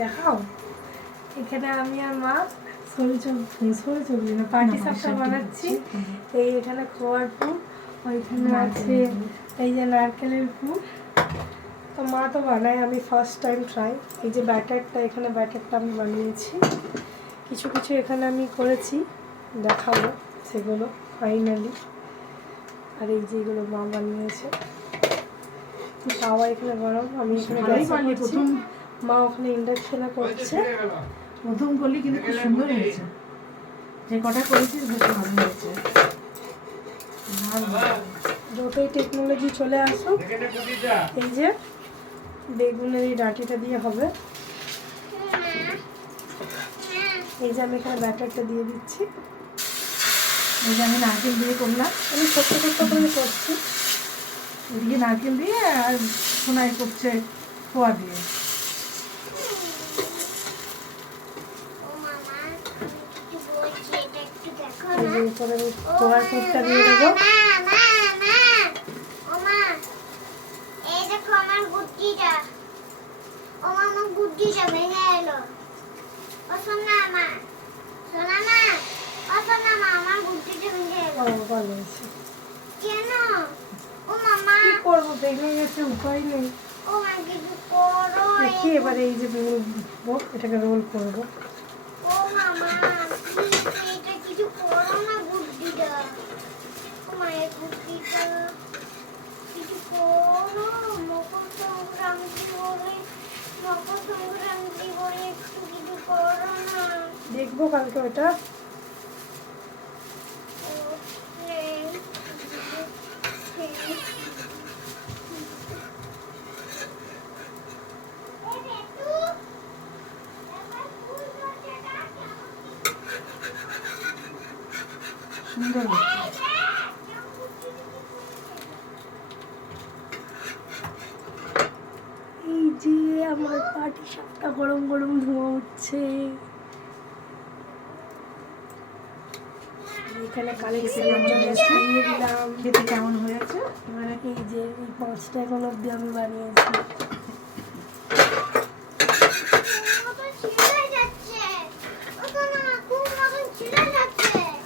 দেখাও। এখানে আমি আর মা সরু চবজি সরু চবজি না পাটি সাপটা বানাচ্ছি। এই এখানে খোয়ার পুর ওইখানে আছে এই যে নারকেলের পুর। তো মা তো বানায় আমি ফার্স্ট টাইম ট্রাই এই যে ব্যাটারটা এখানে ব্যাটারটা আমি বানিয়েছি। কিছু কিছু এখানে আমি করেছি দেখাবো সেগুলো ফাইনালি আর এই যে এগুলো মা বানিয়েছে। তাওয়া এখানে গরম আমি এখানে প্রথম মা ওখানে ইন্ডাকশনে করছে। প্রথম করলি কিন্তু খুব সুন্দর হয়েছে। যে কটা করেছিস বেশ ভালো হয়েছে। আর যতই টেকনোলজি চলে আসুক এই যে বেগুনের এই ডাঁটিটা দিয়ে হবে। এই যে আমি এখানে ব্যাটারটা দিয়ে দিচ্ছি। এই যে আমি নারকেল দিয়ে করলাম। আমি ছোট্ট ছোট্ট করে করছি। এদিকে নারকেল দিয়ে আর সোনাই করছে খোয়া দিয়ে ও মামা আমি কিছু বলছি এটা একটু দেখো এই না যে এরপরে আমি খোয়ার পুরটা দিয়ে দেবো মা মা মা ও মা এই দেখো আমার গুড্ডিটা ও মা আমার গুড্ডিটা ভেঙে এলো ও সোনা মা সোনা মা ও সোনা মা কেন? ও মামা কি করব ভেঙে গেছে উপায় নেই। দেখি এবারে এই যে এটাকে রোল করব ও মামা প্লিজ এটা কিছু করো না বুদ্ধিটা ও মায়ের কিছু করো মকর সংক্রান্তি বলে মকর সংক্রান্তি একটু কিছু করো না দেখব কালকে ওটা। ও, please. Please. এ বেটু, এবার ফুল দরজাটা সুন্দর হচ্ছে এই যে আমার পাটি সাপটা গরম গরম ধোঁয়া উঠছে। এখানে কালেকশন দিয়ে দিলাম। খেতে কেমন হয়েছে? এবারে এই যে এই পাঁচটা এখন অব্দি আমি বানিয়েছি।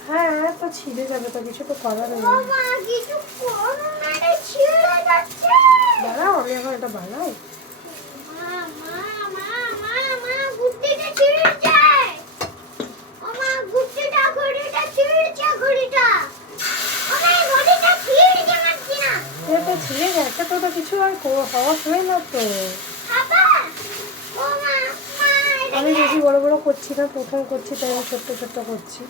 হ্যাঁ তো ছিঁড়ে যাবে তো কিছু তো করার নেই। দাঁড়াও আমি এখন এটা বানাই মা মা মা মা মা গুড্ডিটা ছিঁড়েছে ও মা গুড্ডিটা ঘড়িটা ছিঁড়েছে ঘড়িটা ও মা এই ঘড়িটা ছিঁড়েছে মারছি না এ তো ছিঁড়ে গেছে তো তো কিছু হওয়া হয় না তো বাবা ও মা মা এটা আমি বেশি বড় বড় করছি না প্রথম করছি তাই আমি ছোট্ট ছোট্ট করছি।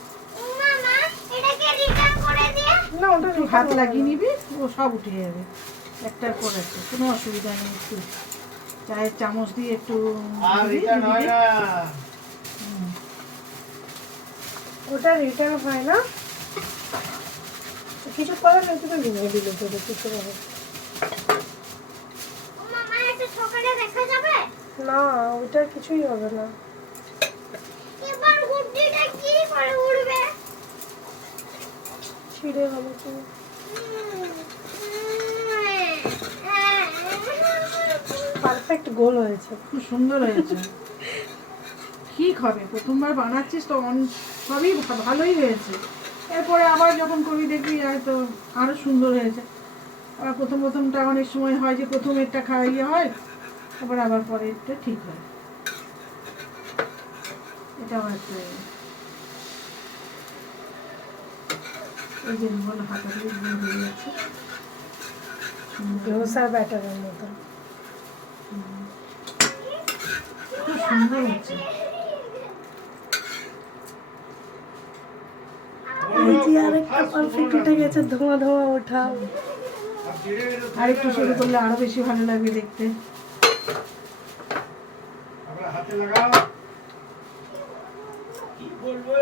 না ওটা হাত লাগিয়ে নিবি ও সব উঠে যাবে। একটার পর একটা কোনো অসুবিধা নেই একটু। চায়ের চামচ দিয়ে একটু হয়। ওটা রিটার্ন হয় না। কিছু করার নেই তুমি ভেঙে দিলে তো কিছু মা এটা দেখা যাবে? না ওইটার কিছুই হবে না। এবার গুড্ডিটা কি করে উড়বে? ছিঁড়ে গেলো তো। পারফেক্ট গোল হয়েছে। খুব সুন্দর হয়েছে। ঠিক হবে প্রথমবার বানাচ্ছিস তো সবই ভালোই হয়েছে। এরপরে আবার যখন করবি দেখবি হয়তো আরও সুন্দর হয়েছে। আবার প্রথম প্রথমটা অনেক সময় হয় যে প্রথম একটা খাইয়ে হয় আবার আবার পরেরটা ঠিক হয়। একটা ইয়ে। এই যে বলো হাতা দিয়ে হয়ে যাচ্ছে ধোসা ব্যাটারের মতো। খুব সুন্দর হচ্ছে। আরেকটা পারফেক্ট উঠে গেছে ধোঁয়া ধোঁয়া ওঠা। আর ছিঁড়ে গেলে তো আর একটু শুরু করলে আরও বেশি ভালো লাগবে দেখতে। te la acaba. Y volver.